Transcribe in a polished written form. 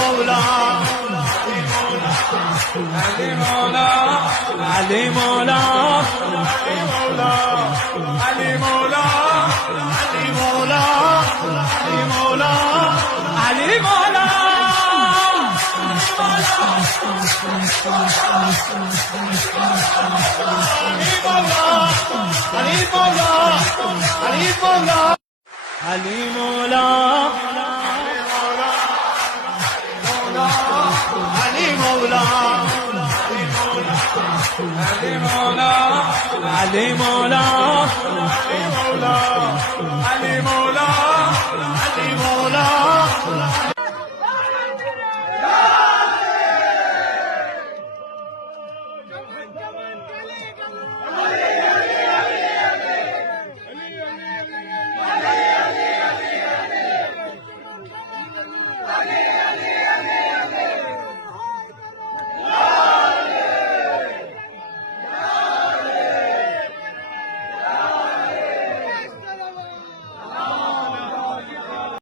مولا علی مولا علی مولا علی مولا علی مولا علی مولا علی مولا علی مولا علی مولا علی مولا علی مولا علی مولا علی مولا علی مولا علی مولا